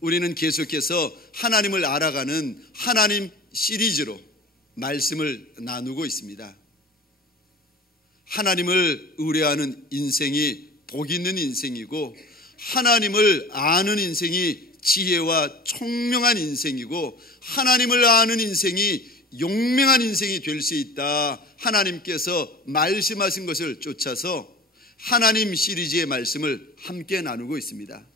우리는 계속해서 하나님을 알아가는 하나님 시리즈로 말씀을 나누고 있습니다. 하나님을 의뢰하는 인생이 복 있는 인생이고, 하나님을 아는 인생이 지혜와 총명한 인생이고, 하나님을 아는 인생이 용맹한 인생이 될 수 있다. 하나님께서 말씀하신 것을 쫓아서 하나님 시리즈의 말씀을 함께 나누고 있습니다.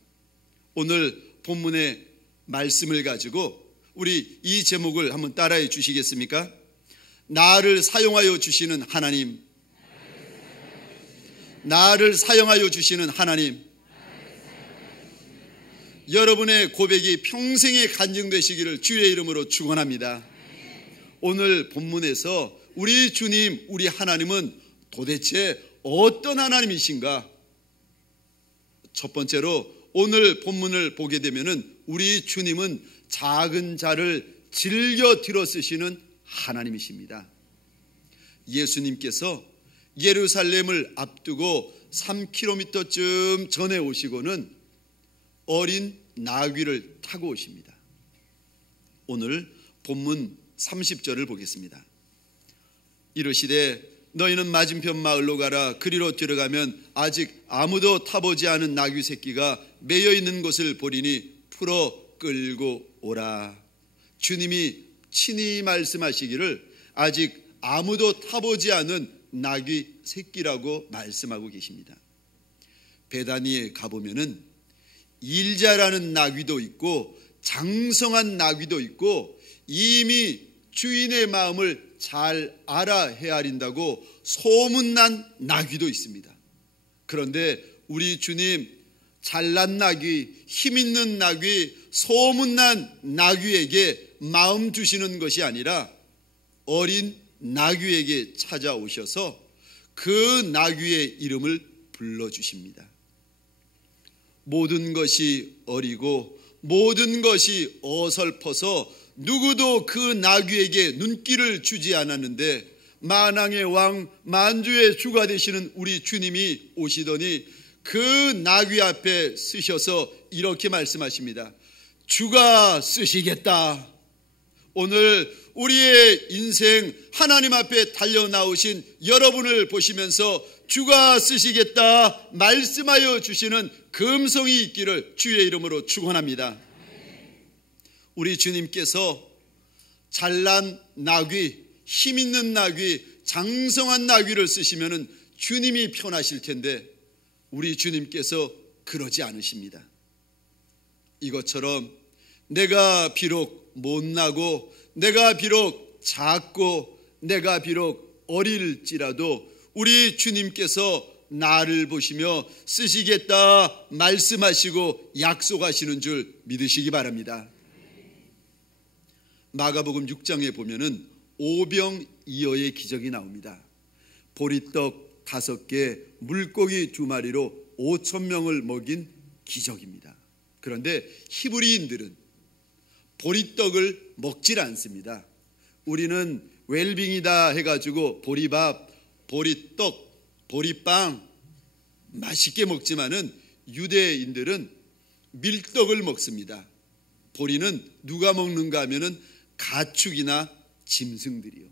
오늘 본문의 말씀을 가지고 우리 이 제목을 한번 따라해 주시겠습니까? 나를 사용하여 주시는 하나님, 나를 사용하여 주시는 하나님. 여러분의 고백이 평생에 간증되시기를 주의 이름으로 축원합니다. 오늘 본문에서 우리 주님, 우리 하나님은 도대체 어떤 하나님이신가? 첫 번째로 오늘 본문을 보게 되면은 우리 주님은 작은 자를 즐겨 들어 쓰시는 하나님이십니다. 예수님께서 예루살렘을 앞두고 3km쯤 전에 오시고는 어린 나귀를 타고 오십니다. 오늘 본문 30절을 보겠습니다. 이르시되 너희는 맞은편 마을로 가라. 그리로 들어가면 아직 아무도 타보지 않은 나귀 새끼가 매여 있는 것을 보리니 풀어 끌고 오라. 주님이 친히 말씀하시기를 아직 아무도 타보지 않은 나귀 새끼라고 말씀하고 계십니다. 베다니에 가보면은 일자라는 나귀도 있고 장성한 나귀도 있고 이미 주인의 마음을 잘 알아 헤아린다고 소문난 나귀도 있습니다. 그런데 우리 주님, 잘난 나귀, 힘있는 나귀, 소문난 나귀에게 마음 주시는 것이 아니라 어린 나귀에게 찾아오셔서 그 나귀의 이름을 불러주십니다. 모든 것이 어리고 모든 것이 어설퍼서 누구도 그 나귀에게 눈길을 주지 않았는데 만왕의 왕, 만주의 주가 되시는 우리 주님이 오시더니 그 나귀 앞에 쓰셔서 이렇게 말씀하십니다. 주가 쓰시겠다. 오늘 우리의 인생 하나님 앞에 달려 나오신 여러분을 보시면서 주가 쓰시겠다 말씀하여 주시는 금성이 있기를 주의 이름으로 축원합니다. 우리 주님께서 잘난 나귀, 힘있는 나귀, 장성한 나귀를 쓰시면은 주님이 편하실 텐데 우리 주님께서 그러지 않으십니다. 이것처럼 내가 비록 못나고 내가 비록 작고 내가 비록 어릴지라도 우리 주님께서 나를 보시며 쓰시겠다 말씀하시고 약속하시는 줄 믿으시기 바랍니다. 마가복음 6장에 보면은 오병이어의 기적이 나옵니다. 보리떡 5개, 물고기 2마리로 5,000명을 먹인 기적입니다. 그런데 히브리인들은 보리떡을 먹질 않습니다. 우리는 웰빙이다 해가지고 보리밥, 보리떡, 보리빵 맛있게 먹지만은 유대인들은 밀떡을 먹습니다. 보리는 누가 먹는가 하면은 가축이나 짐승들이요.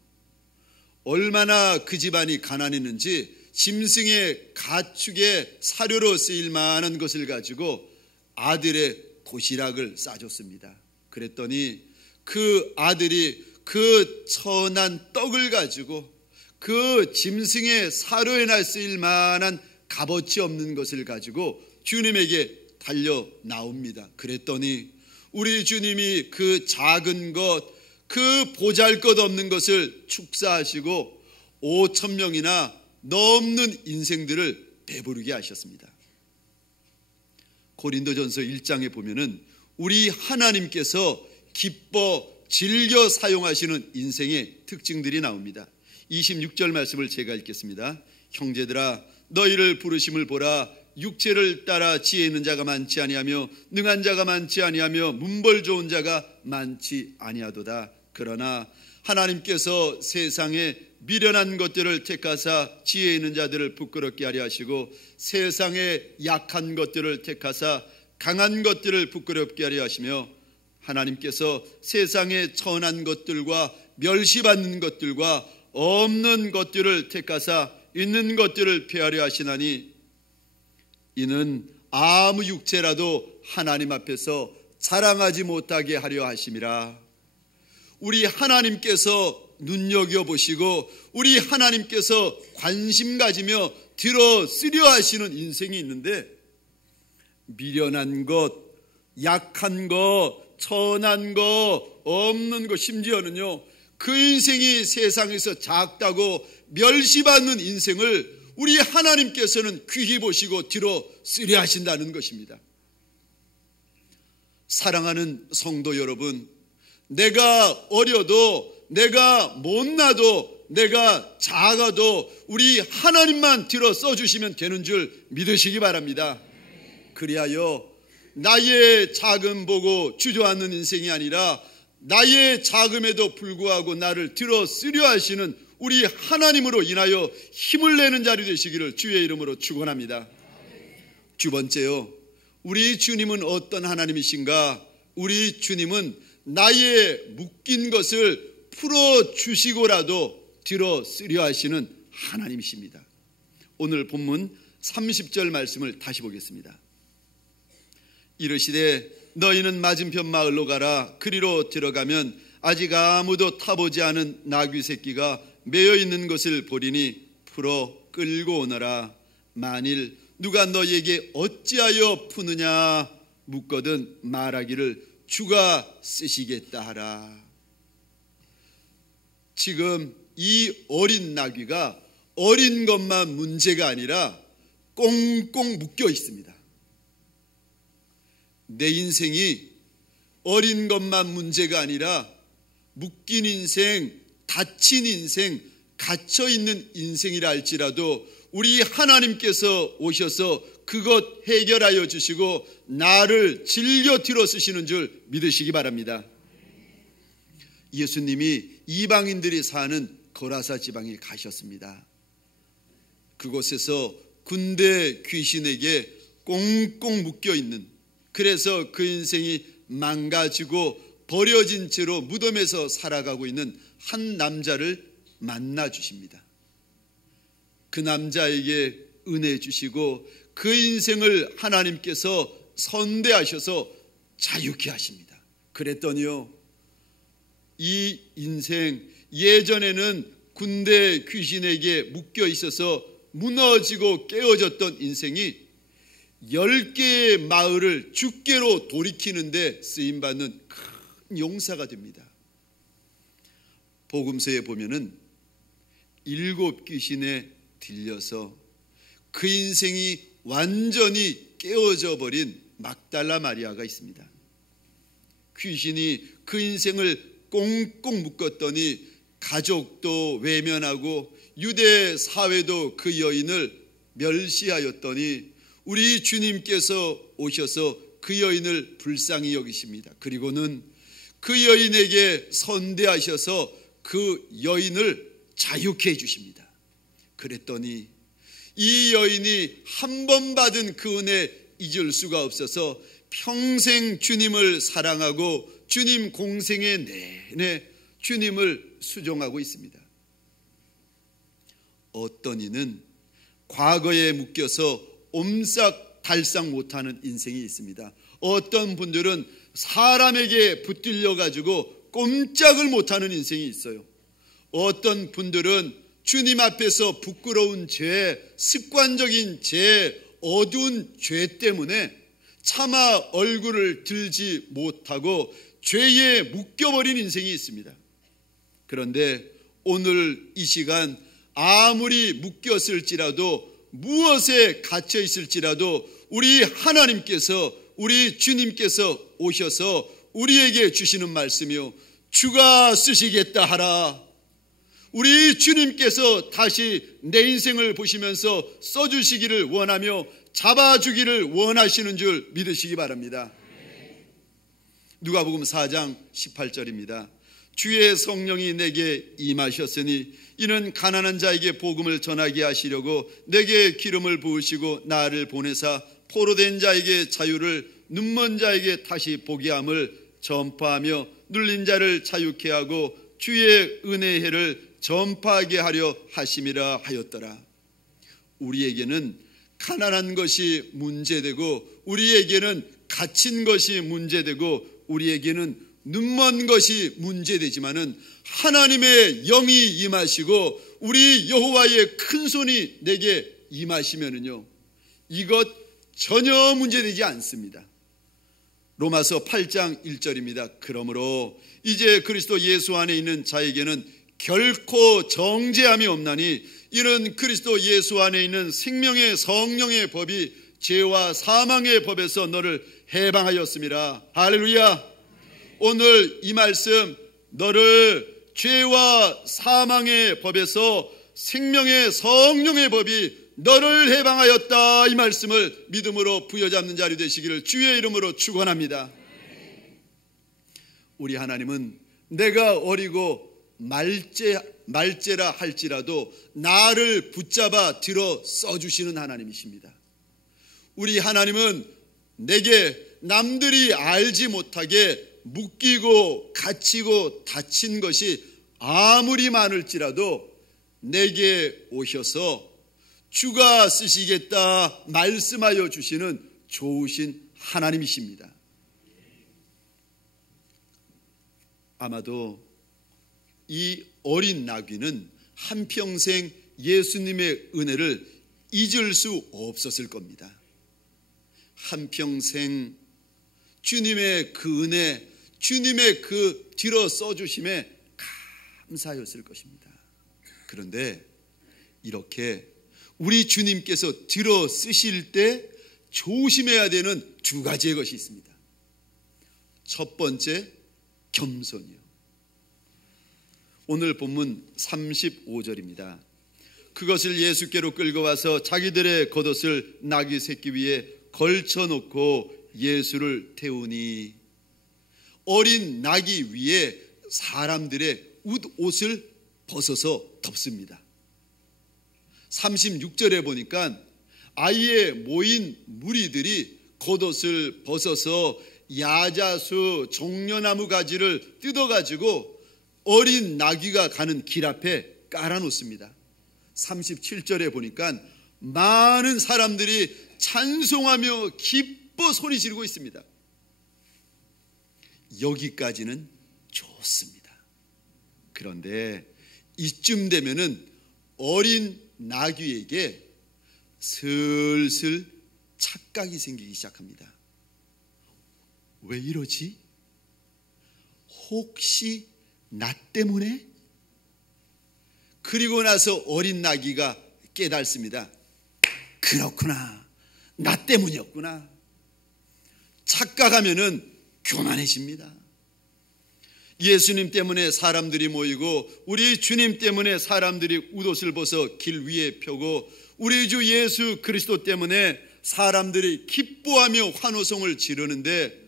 얼마나 그 집안이 가난했는지 짐승의 가축의 사료로 쓰일 만한 것을 가지고 아들의 도시락을 싸줬습니다. 그랬더니 그 아들이 그 천한 떡을 가지고 그 짐승의 사료에나 쓰일 만한 값어치 없는 것을 가지고 주님에게 달려 나옵니다. 그랬더니 우리 주님이 그 작은 것, 그 보잘것없는 것을 축사하시고 5,000명이나 넘는 인생들을 배부르게 하셨습니다. 고린도전서 1장에 보면은 우리 하나님께서 기뻐 즐겨 사용하시는 인생의 특징들이 나옵니다. 26절 말씀을 제가 읽겠습니다. 형제들아 너희를 부르심을 보라. 육체를 따라 지혜 있는 자가 많지 아니하며 능한 자가 많지 아니하며 문벌 좋은 자가 많지 아니하도다. 그러나 하나님께서 세상에 미련한 것들을 택하사 지혜 있는 자들을 부끄럽게 하려 하시고 세상에 약한 것들을 택하사 강한 것들을 부끄럽게 하려 하시며 하나님께서 세상의 천한 것들과 멸시받는 것들과 없는 것들을 택하사 있는 것들을 폐하려 하시나니 이는 아무 육체라도 하나님 앞에서 자랑하지 못하게 하려 하심이라. 우리 하나님께서 눈여겨보시고 우리 하나님께서 관심 가지며 들어 쓰려 하시는 인생이 있는데, 미련한 것, 약한 것, 천한 것, 없는 것, 심지어는요 그 인생이 세상에서 작다고 멸시받는 인생을 우리 하나님께서는 귀히 보시고 들어 쓰려 하신다는 것입니다. 사랑하는 성도 여러분, 내가 어려도, 내가 못나도, 내가 작아도 우리 하나님만 들어 써주시면 되는 줄 믿으시기 바랍니다. 그리하여 나의 작음 보고 주저앉는 인생이 아니라 나의 작음에도 불구하고 나를 들어 쓰려 하시는 우리 하나님으로 인하여 힘을 내는 자리 되시기를 주의 이름으로 축원합니다. 두 번째요, 우리 주님은 어떤 하나님이신가? 우리 주님은 나의 묶인 것을 풀어주시고라도 들어 쓰려 하시는 하나님이십니다. 오늘 본문 30절 말씀을 다시 보겠습니다. 이르시되 너희는 맞은편 마을로 가라. 그리로 들어가면 아직 아무도 타보지 않은 나귀 새끼가 매여 있는 것을 보리니 풀어 끌고 오너라. 만일 누가 너희에게 어찌하여 푸느냐 묻거든 말하기를 주가 쓰시겠다 하라. 지금 이 어린 나귀가 어린 것만 문제가 아니라 꽁꽁 묶여 있습니다. 내 인생이 어린 것만 문제가 아니라 묶인 인생, 닫힌 인생, 갇혀있는 인생이라 할지라도 우리 하나님께서 오셔서 그것 해결하여 주시고 나를 즐겨 들어 쓰시는 줄 믿으시기 바랍니다. 예수님이 이방인들이 사는 거라사 지방에 가셨습니다. 그곳에서 군대 귀신에게 꽁꽁 묶여있는, 그래서 그 인생이 망가지고 버려진 채로 무덤에서 살아가고 있는 한 남자를 만나 주십니다. 그 남자에게 은혜 주시고 그 인생을 하나님께서 선대하셔서 자유케 하십니다. 그랬더니요, 이 인생, 예전에는 군대 귀신에게 묶여 있어서 무너지고 깨어졌던 인생이 10개의 마을을 주께로 돌이키는데 쓰임받는 큰 용사가 됩니다. 복음서에 보면은 7 귀신에 들려서 그 인생이 완전히 깨어져 버린 막달라 마리아가 있습니다. 귀신이 그 인생을 꽁꽁 묶었더니 가족도 외면하고 유대 사회도 그 여인을 멸시하였더니 우리 주님께서 오셔서 그 여인을 불쌍히 여기십니다. 그리고는 그 여인에게 선대하셔서 그 여인을 자유케 해주십니다. 그랬더니 이 여인이 한 번 받은 그 은혜 잊을 수가 없어서 평생 주님을 사랑하고 주님 공생의 내내 주님을 수종하고 있습니다. 어떤 이는 과거에 묶여서 옴싹달싹 못하는 인생이 있습니다. 어떤 분들은 사람에게 붙들려 가지고 꼼짝을 못하는 인생이 있어요. 어떤 분들은 주님 앞에서 부끄러운 죄, 습관적인 죄, 어두운 죄 때문에 차마 얼굴을 들지 못하고 죄에 묶여버린 인생이 있습니다. 그런데 오늘 이 시간 아무리 묶였을지라도 무엇에 갇혀 있을지라도 우리 하나님께서, 우리 주님께서 오셔서 우리에게 주시는 말씀이요, 주가 쓰시겠다 하라. 우리 주님께서 다시 내 인생을 보시면서 써주시기를 원하며 잡아주기를 원하시는 줄 믿으시기 바랍니다. 누가복음 4장 18절입니다. 주의 성령이 내게 임하셨으니 이는 가난한 자에게 복음을 전하게 하시려고 내게 기름을 부으시고 나를 보내사 포로된 자에게 자유를, 눈먼 자에게 다시 보게 함을 전파하며 눌린 자를 자유케 하고 주의 은혜의 해를 전파하게 하려 하심이라 하였더라. 우리에게는 가난한 것이 문제되고 우리에게는 갇힌 것이 문제되고 우리에게는 눈먼 것이 문제되지만은 하나님의 영이 임하시고 우리 여호와의 큰 손이 내게 임하시면은요, 이것 전혀 문제되지 않습니다. 로마서 8장 1절입니다. 그러므로 이제 그리스도 예수 안에 있는 자에게는 결코 정죄함이 없나니 이는 그리스도 예수 안에 있는 생명의 성령의 법이 죄와 사망의 법에서 너를 해방하였습니다. 할렐루야. 오늘 이 말씀, 너를 죄와 사망의 법에서 생명의 성령의 법이 너를 해방하였다, 이 말씀을 믿음으로 부여잡는 자리 되시기를 주의 이름으로 축원합니다. 우리 하나님은 내가 어리고 말죄라 할지라도 나를 붙잡아 들어 써주시는 하나님이십니다. 우리 하나님은 내게 남들이 알지 못하게 묶이고 갇히고 다친 것이 아무리 많을지라도 내게 오셔서 주가 쓰시겠다 말씀하여 주시는 좋으신 하나님이십니다. 아마도 이 어린 나귀는 한평생 예수님의 은혜를 잊을 수 없었을 겁니다. 한평생 주님의 그 은혜, 주님의 그 뒤로 써주심에 감사하였을 것입니다. 그런데 이렇게 우리 주님께서 들어 쓰실 때 조심해야 되는 두 가지의 것이 있습니다. 첫 번째, 겸손이요. 오늘 본문 35절입니다. 그것을 예수께로 끌고 와서 자기들의 겉옷을 나귀 새끼 위에 걸쳐놓고 예수를 태우니, 어린 나귀 위에 사람들의 옷을 벗어서 덮습니다. 36절에 보니까 아예 모인 무리들이 겉옷을 벗어서 야자수, 종려나무 가지를 뜯어가지고 어린 나귀가 가는 길 앞에 깔아놓습니다. 37절에 보니까 많은 사람들이 찬송하며 기뻐 소리 지르고 있습니다. 여기까지는 좋습니다. 그런데 이쯤 되면은 어린 나귀에게 슬슬 착각이 생기기 시작합니다. 왜 이러지? 혹시 나 때문에? 그리고 나서 어린 나귀가 깨닫습니다. 그렇구나, 나 때문이었구나. 착각하면은 교만해집니다. 예수님 때문에 사람들이 모이고 우리 주님 때문에 사람들이 웃옷을 벗어 길 위에 펴고 우리 주 예수 그리스도 때문에 사람들이 기뻐하며 환호성을 지르는데,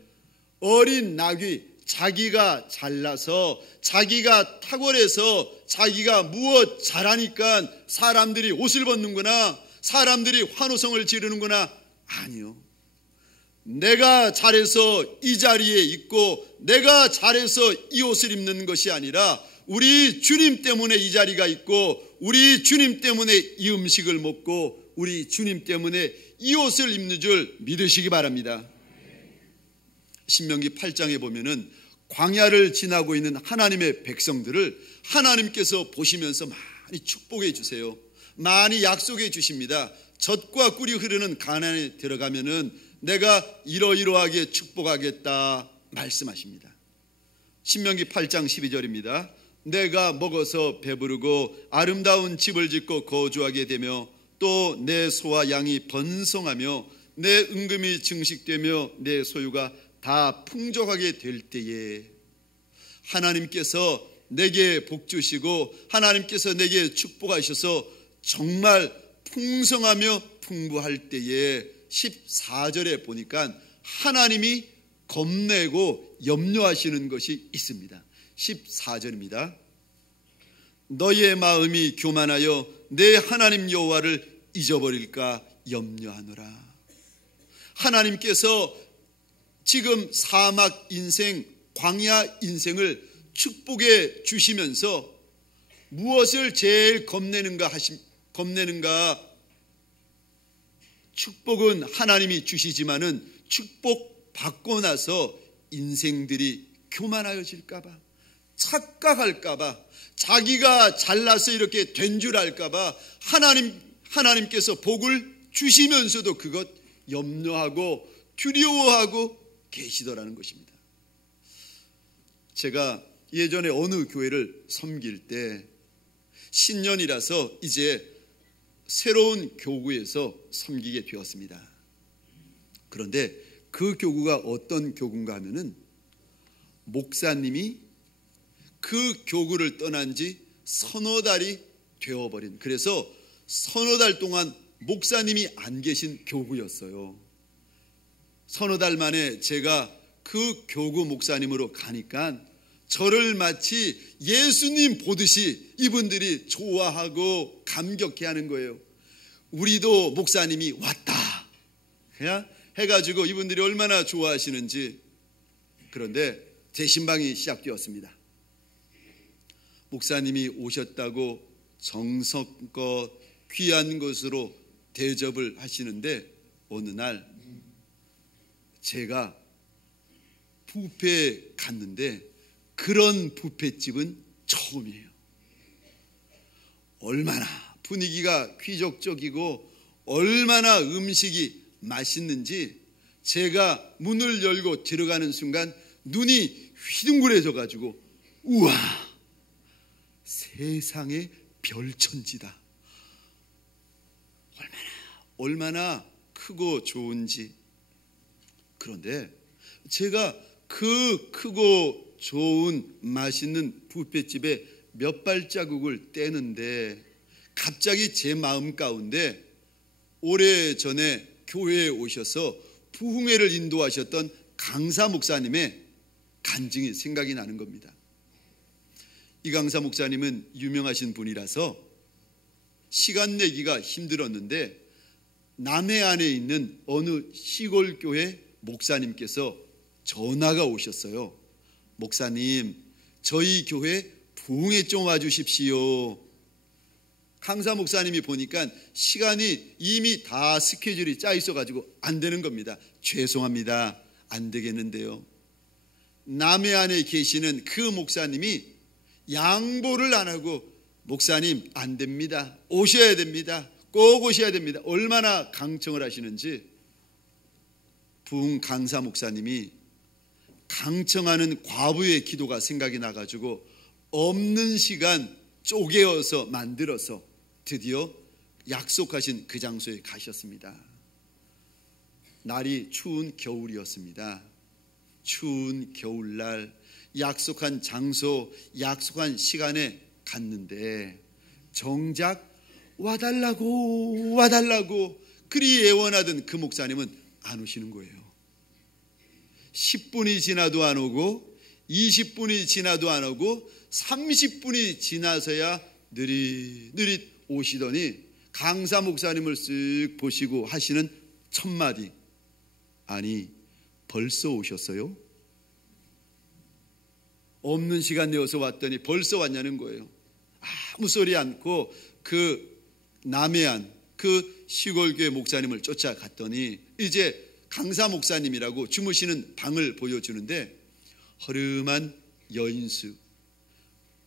어린 나귀, 자기가 잘나서 자기가 탁월해서 자기가 무엇 잘하니까 사람들이 옷을 벗는구나, 사람들이 환호성을 지르는구나. 아니요, 내가 잘해서 이 자리에 있고 내가 잘해서 이 옷을 입는 것이 아니라 우리 주님 때문에 이 자리가 있고 우리 주님 때문에 이 음식을 먹고 우리 주님 때문에 이 옷을 입는 줄 믿으시기 바랍니다. 신명기 8장에 보면은 광야를 지나고 있는 하나님의 백성들을 하나님께서 보시면서 많이 축복해 주세요. 많이 약속해 주십니다. 젖과 꿀이 흐르는 가나안에 들어가면은 내가 이러이러하게 축복하겠다 말씀하십니다. 신명기 8장 12절입니다. 내가 먹어서 배부르고 아름다운 집을 짓고 거주하게 되며 또 내 소와 양이 번성하며 내 은금이 증식되며 내 소유가 다 풍족하게 될 때에, 하나님께서 내게 복 주시고 하나님께서 내게 축복하셔서 정말 풍성하며 풍부할 때에 14절에 보니까 하나님이 겁내고 염려하시는 것이 있습니다. 14절입니다. 너희의 마음이 교만하여 내 하나님 여호와를 잊어버릴까 염려하노라. 하나님께서 지금 사막 인생, 광야 인생을 축복해 주시면서 무엇을 제일 겁내는가 축복은 하나님이 주시지만은 축복 받고 나서 인생들이 교만하여질까봐, 착각할까봐, 자기가 잘나서 이렇게 된 줄 알까봐 하나님께서 복을 주시면서도 그것 염려하고 두려워하고 계시더라는 것입니다. 제가 예전에 어느 교회를 섬길 때 신년이라서 이제 새로운 교구에서 섬기게 되었습니다. 그런데 그 교구가 어떤 교구인가 하면은 목사님이 그 교구를 떠난 지 서너 달이 되어버린, 그래서 서너 달 동안 목사님이 안 계신 교구였어요. 서너 달 만에 제가 그 교구 목사님으로 가니까 저를 마치 예수님 보듯이 이분들이 좋아하고 감격해하는 거예요. 우리도 목사님이 왔다 그냥 해가지고 이분들이 얼마나 좋아하시는지. 그런데 재신방이 시작되었습니다. 목사님이 오셨다고 정성껏 귀한 것으로 대접을 하시는데 어느 날 제가 뷔페에 갔는데 그런 뷔페집은 처음이에요. 얼마나 분위기가 쾌적적이고 얼마나 음식이 맛있는지 제가 문을 열고 들어가는 순간 눈이 휘둥그레져 가지고 우와, 세상의 별천지다. 얼마나 크고 좋은지. 그런데 제가 그 크고 좋은 맛있는 뷔페집에 몇 발자국을 떼는데 갑자기 제 마음 가운데 오래전에 교회에 오셔서 부흥회를 인도하셨던 강사 목사님의 간증이 생각이 나는 겁니다. 이 강사 목사님은 유명하신 분이라서 시간 내기가 힘들었는데 남해안에 있는 어느 시골 교회 목사님께서 전화가 오셨어요. 목사님, 저희 교회 부흥회 좀 와주십시오. 강사 목사님이 보니까 시간이 이미 다 스케줄이 짜 있어가지고 안 되는 겁니다. 죄송합니다, 안 되겠는데요. 남해안에 계시는 그 목사님이 양보를 안 하고 목사님 안 됩니다, 오셔야 됩니다, 꼭 오셔야 됩니다. 얼마나 강청을 하시는지. 부흥 강사 목사님이 강청하는 과부의 기도가 생각이 나가지고 없는 시간 쪼개어서 만들어서 드디어 약속하신 그 장소에 가셨습니다. 날이 추운 겨울이었습니다. 추운 겨울날 약속한 장소, 약속한 시간에 갔는데 정작 와달라고 그리 애원하던 그 목사님은 안 오시는 거예요. 10분이 지나도 안 오고 20분이 지나도 안 오고 30분이 지나서야 느릿느릿 오시더니 강사 목사님을 쓱 보시고 하시는 첫 마디, 아니 벌써 오셨어요? 없는 시간 내어서 왔더니 벌써 왔냐는 거예요. 아무 소리 않고 그 남해안 그 시골교회 목사님을 쫓아갔더니 이제 강사 목사님이라고 주무시는 방을 보여주는데 허름한 여인수.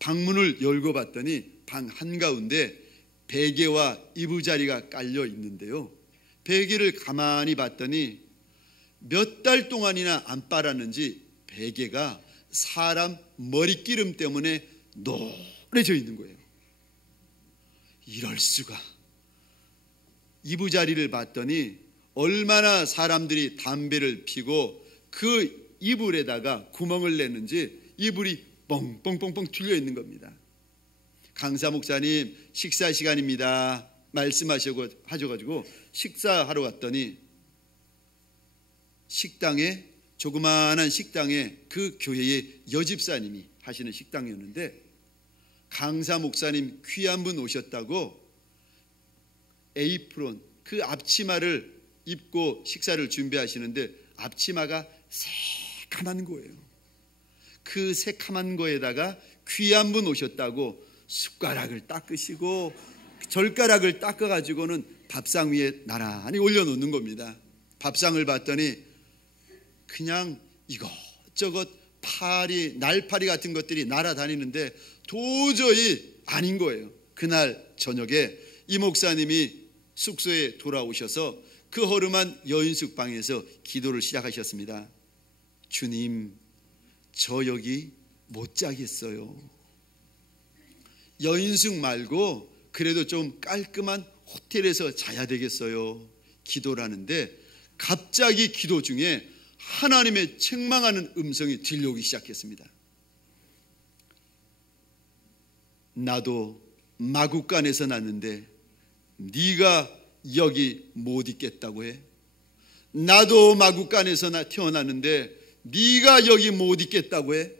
방문을 열고 봤더니 방 한가운데 베개와 이부자리가 깔려 있는데요, 베개를 가만히 봤더니 몇 달 동안이나 안 빨았는지 베개가 사람 머리기름 때문에 노래져 있는 거예요. 이럴 수가. 이부자리를 봤더니 얼마나 사람들이 담배를 피고 그 이불에다가 구멍을 냈는지 이불이 뻥뻥뻥뻥 뚫려 있는 겁니다. 강사 목사님 식사 시간입니다 말씀하셔가지고 식사하러 갔더니 식당에, 조그마한 식당에 그 교회의 여집사님이 하시는 식당이었는데 강사 목사님 귀한 분 오셨다고 에이프론, 그 앞치마를 입고 식사를 준비하시는데 앞치마가 새카만 거예요. 그 새카만 거에다가 귀한 분 오셨다고 숟가락을 닦으시고 젓가락을 닦아가지고는 밥상 위에 나란히 올려놓는 겁니다. 밥상을 봤더니 그냥 이것저것 날파리 같은 것들이 날아다니는데 도저히 아닌 거예요. 그날 저녁에 이 목사님이 숙소에 돌아오셔서 그 허름한 여인숙 방에서 기도를 시작하셨습니다. 주님, 저 여기 못 자겠어요. 여인숙 말고 그래도 좀 깔끔한 호텔에서 자야 되겠어요. 기도를 하는데 갑자기 기도 중에 하나님의 책망하는 음성이 들려오기 시작했습니다. 나도 마구간에서 났는데 네가 여기 못 있겠다고 해? 나도 마구간에서 태어났는데 네가 여기 못 있겠다고 해?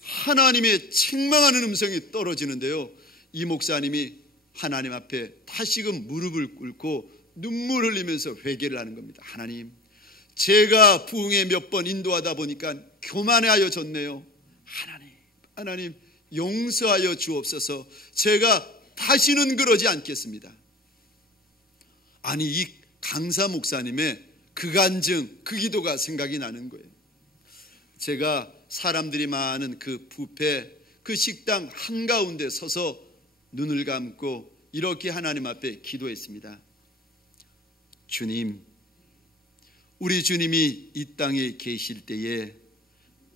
하나님의 책망하는 음성이 떨어지는데요, 이 목사님이 하나님 앞에 다시금 무릎을 꿇고 눈물 흘리면서 회개를 하는 겁니다. 하나님, 제가 부흥에 몇 번 인도하다 보니까 교만하여졌네요. 하나님 용서하여 주옵소서. 제가 다시는 그러지 않겠습니다. 아니, 이 강사 목사님의 그 간증, 그 기도가 생각이 나는 거예요. 제가 사람들이 많은 그 뷔페, 그 식당 한가운데 서서 눈을 감고 이렇게 하나님 앞에 기도했습니다. 주님, 우리 주님이 이 땅에 계실 때에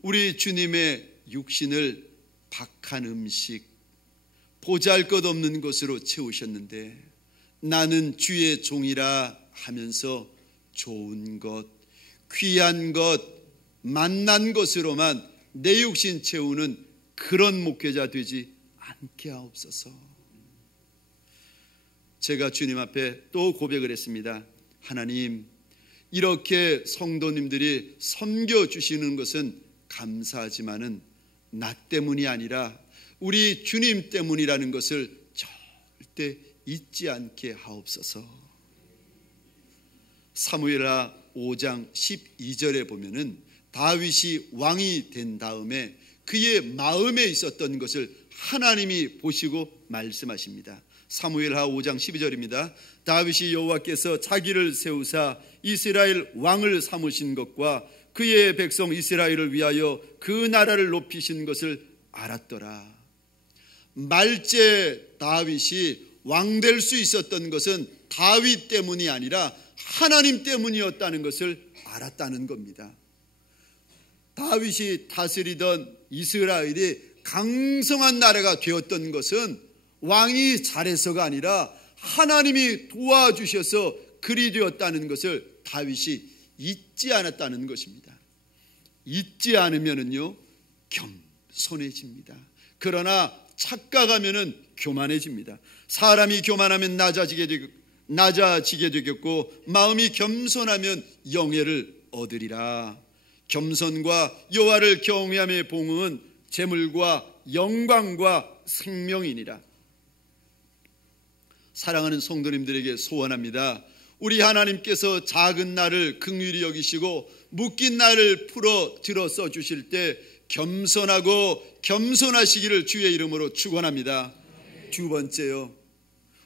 우리 주님의 육신을 박한 음식, 보잘것없는 것으로 채우셨는데 나는 주의 종이라 하면서 좋은 것, 귀한 것, 만난 것으로만 내 육신 채우는 그런 목회자 되지 않게 하옵소서. 제가 주님 앞에 또 고백을 했습니다. 하나님, 이렇게 성도님들이 섬겨주시는 것은 감사하지만은 나 때문이 아니라 우리 주님 때문이라는 것을 절대 잊지 않게 하옵소서. 사무엘하 5장 12절에 보면은 다윗이 왕이 된 다음에 그의 마음에 있었던 것을 하나님이 보시고 말씀하십니다. 사무엘하 5장 12절입니다. 다윗이 여호와께서 자기를 세우사 이스라엘 왕을 삼으신 것과 그의 백성 이스라엘을 위하여 그 나라를 높이신 것을 알았더라. 말제 다윗이 왕 될 수 있었던 것은 다윗 때문이 아니라 하나님 때문이었다는 것을 알았다는 겁니다. 다윗이 다스리던 이스라엘이 강성한 나라가 되었던 것은 왕이 잘해서가 아니라 하나님이 도와주셔서 그리 되었다는 것을 다윗이 잊지 않았다는 것입니다. 잊지 않으면은요, 겸손해집니다. 그러나 착각하면은 교만해집니다. 사람이 교만하면 낮아지게 되겠고 마음이 겸손하면 영예를 얻으리라. 겸손과 여호와를 경외함의 봉은 재물과 영광과 생명이니라. 사랑하는 성도님들에게 소원합니다. 우리 하나님께서 작은 나를 긍휼히 여기시고 묶인 나를 풀어 들어 써 주실 때 겸손하시기를 주의 이름으로 축원합니다. 두 번째요,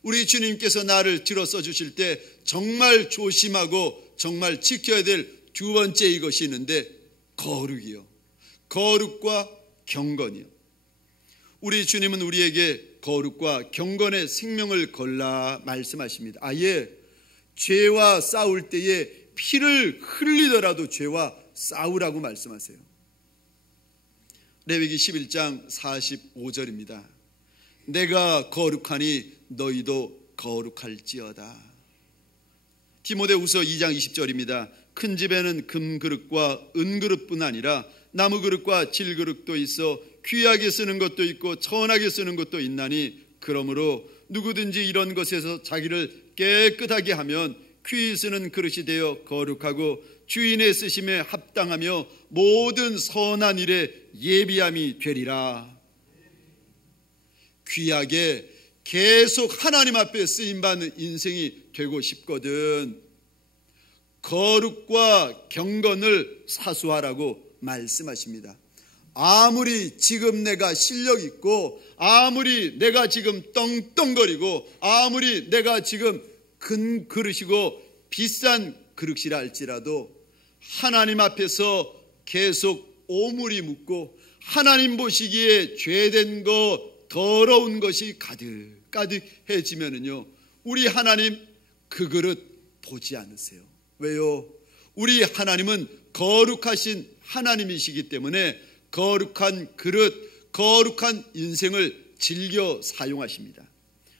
우리 주님께서 나를 들어 써 주실 때 정말 조심하고 정말 지켜야 될 두 번째 이것이 있는데 거룩이요. 거룩과 경건이요. 우리 주님은 우리에게 거룩과 경건의 생명을 걸라 말씀하십니다. 아예 죄와 싸울 때에 피를 흘리더라도 죄와 싸우라고 말씀하세요. 레위기 11장 45절입니다. 내가 거룩하니 너희도 거룩할지어다. 디모데후서 2장 20절입니다. 큰 집에는 금그릇과 은그릇뿐 아니라 나무그릇과 질그릇도 있어 귀하게 쓰는 것도 있고 천하게 쓰는 것도 있나니 그러므로 누구든지 이런 것에서 자기를 깨끗하게 하면 귀히 쓰는 그릇이 되어 거룩하고 주인의 쓰심에 합당하며 모든 선한 일에 예비함이 되리라. 귀하게 계속 하나님 앞에 쓰임받는 인생이 되고 싶거든. 거룩과 경건을 사수하라고 말씀하십니다. 아무리 지금 내가 실력 있고, 아무리 내가 지금 떵떵거리고, 아무리 내가 지금 큰 그릇이고 비싼 그릇이라 할지라도 하나님 앞에서 계속 오물이 묻고 하나님 보시기에 죄된 거, 더러운 것이 가득가득해지면은요, 우리 하나님 그 그릇 보지 않으세요. 왜요? 우리 하나님은 거룩하신 하나님이시기 때문에 거룩한 그릇, 거룩한 인생을 즐겨 사용하십니다.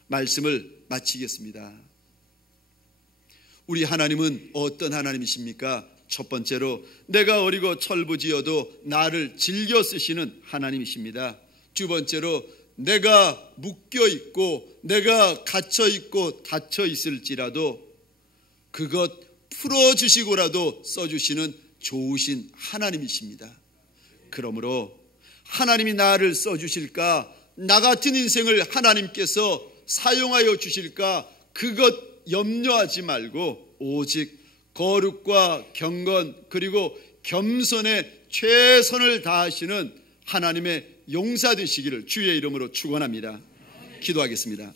말씀을 마치겠습니다. 우리 하나님은 어떤 하나님이십니까? 첫 번째로 내가 어리고 철부지어도 나를 즐겨 쓰시는 하나님이십니다. 두 번째로 내가 묶여 있고 내가 갇혀 있고 닫혀 있을지라도 그것 풀어주시고라도 써주시는 좋으신 하나님이십니다. 그러므로 하나님이 나를 써주실까, 나 같은 인생을 하나님께서 사용하여 주실까, 그것 염려하지 말고 오직 거룩과 경건 그리고 겸손에 최선을 다하시는 하나님의 용사 되시기를 주의 이름으로 축원합니다. 기도하겠습니다.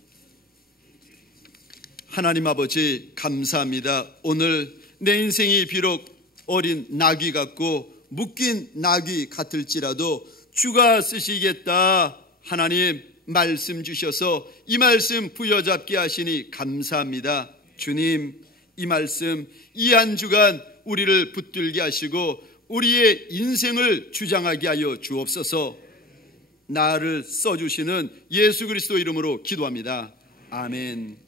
하나님 아버지, 감사합니다. 오늘 내 인생이 비록 어린 나귀 같고 묶인 나귀 같을지라도 주가 쓰시겠다 하나님 말씀 주셔서 이 말씀 부여잡게 하시니 감사합니다. 주님, 이 말씀 이 한 주간 우리를 붙들게 하시고 우리의 인생을 주장하게 하여 주옵소서. 나를 써주시는 예수 그리스도 이름으로 기도합니다. 아멘.